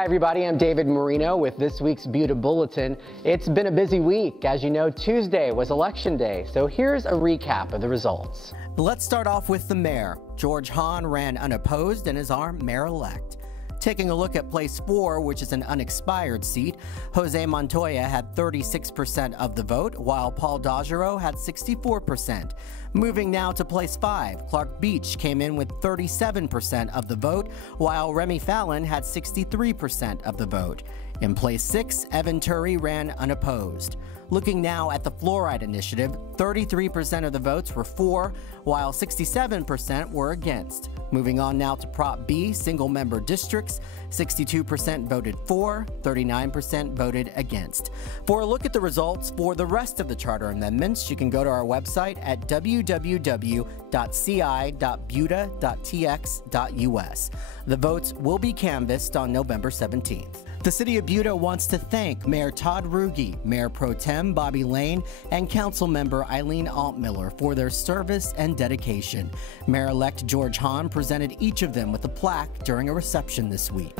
Hi everybody, I'm David Marino with this week's Buda Bulletin. It's been a busy week. As you know, Tuesday was Election Day, so here's a recap of the results. Let's start off with the mayor. George Hahn ran unopposed and is our mayor-elect. Taking a look at place 4, which is an unexpired seat, Jose Montoya had 36% of the vote, while Paul Dajero had 64%. Moving now to place 5, Clark Beach came in with 37% of the vote, while Remy Fallon had 63% of the vote. In place 6, Evan Turry ran unopposed. Looking now at the fluoride initiative, 33% of the votes were for, while 67% were against. Moving on now to Prop B, single-member districts, 62% voted for, 39% voted against. For a look at the results for the rest of the charter amendments, you can go to our website at www.ci.buda.tx.us. The votes will be canvassed on November 17th. The City of Buda wants to thank Mayor Todd Ruge, Mayor Pro Tem Bobby Lane, and Councilmember Eileen Altmiller for their service and dedication. Mayor-elect George Hahn presented each of them with a plaque during a reception this week.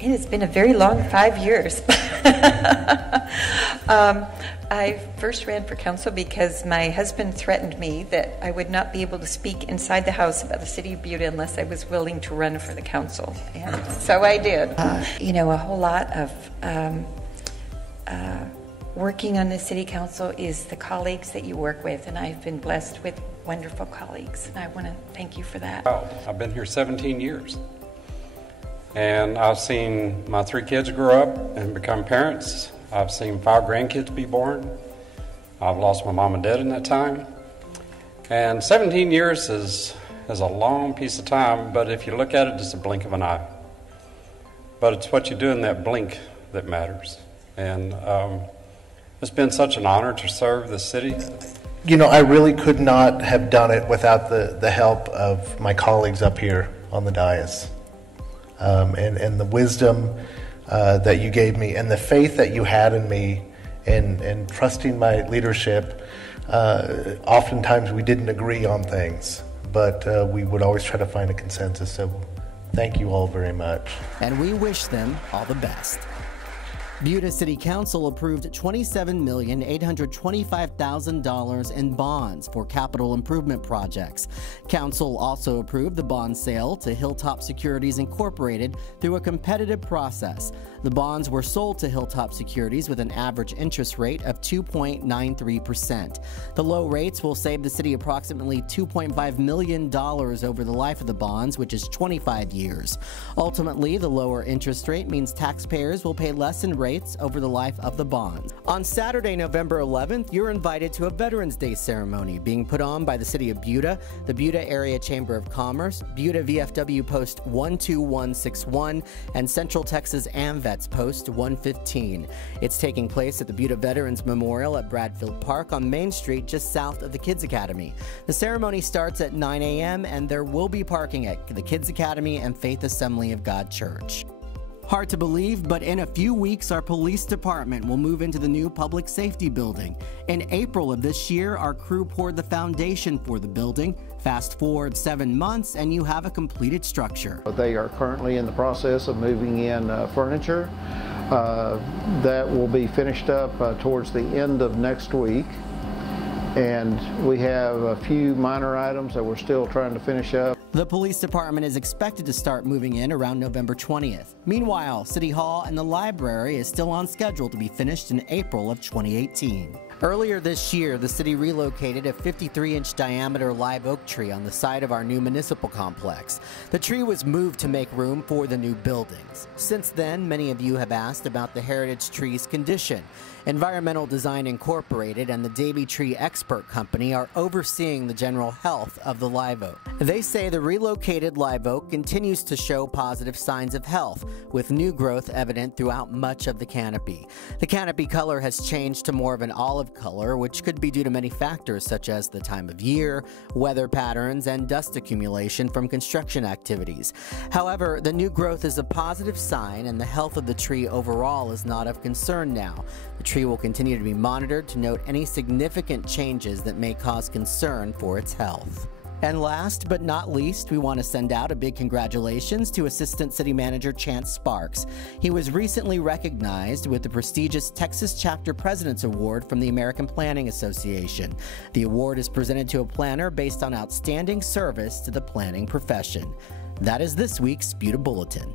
It has been a very long 5 years. I first ran for council because my husband threatened me that I would not be able to speak inside the house about the City of Buda unless I was willing to run for the council. And so I did. You know, a whole lot of working on the City Council is the colleagues that you work with, and I've been blessed with wonderful colleagues, and I want to thank you for that. Well, I've been here 17 years, and I've seen my 3 kids grow up and become parents. I've seen 5 grandkids be born. I've lost my mom and dad in that time. And 17 years is a long piece of time, but if you look at it, it's a blink of an eye. But it's what you do in that blink that matters. And it's been such an honor to serve the city. You know, I really could not have done it without the help of my colleagues up here on the dais. And the wisdom that you gave me and the faith that you had in me and trusting my leadership. Oftentimes we didn't agree on things, but we would always try to find a consensus. So thank you all very much. And we wish them all the best. Buda City Council approved $27,825,000 in bonds for capital improvement projects. Council also approved the bond sale to Hilltop Securities Incorporated through a competitive process. The bonds were sold to Hilltop Securities with an average interest rate of 2.93%. The low rates will save the city approximately $2.5 million over the life of the bonds, which is 25 years. Ultimately, the lower interest rate means taxpayers will pay less in rates over the life of the bonds. On Saturday, November 11th, you're invited to a Veterans Day ceremony being put on by the City of Buda, the Buda Area Chamber of Commerce, Buda VFW Post 12161, and Central Texas AMVETS Post 115. It's taking place at the Buda Veterans Memorial at Bradfield Park on Main Street, just south of the Kids Academy. The ceremony starts at 9 a.m. and there will be parking at the Kids Academy and Faith Assembly of God Church. Hard to believe, but in a few weeks, our police department will move into the new public safety building. In April of this year, our crew poured the foundation for the building. Fast forward 7 months, and you have a completed structure. They are currently in the process of moving in furniture. That will be finished up towards the end of next week. And we have a few minor items that we're still trying to finish up. The police department is expected to start moving in around November 20th. Meanwhile, City Hall and the library is still on schedule to be finished in April of 2018. Earlier this year, the city relocated a 53-inch diameter live oak tree on the site of our new municipal complex. The tree was moved to make room for the new buildings. Since then, many of you have asked about the heritage tree's condition. Environmental Design Incorporated and the Davy Tree Expert Company are overseeing the general health of the live oak. They say the relocated live oak continues to show positive signs of health, with new growth evident throughout much of the canopy. The canopy color has changed to more of an olive color, which could be due to many factors such as the time of year, weather patterns, and dust accumulation from construction activities. However, the new growth is a positive sign, and the health of the tree overall is not of concern now. The tree will continue to be monitored to note any significant changes that may cause concern for its health. And last but not least, we want to send out a big congratulations to Assistant City Manager Chance Sparks. He was recently recognized with the prestigious Texas Chapter President's Award from the American Planning Association. The award is presented to a planner based on outstanding service to the planning profession. That is this week's Buda Bulletin.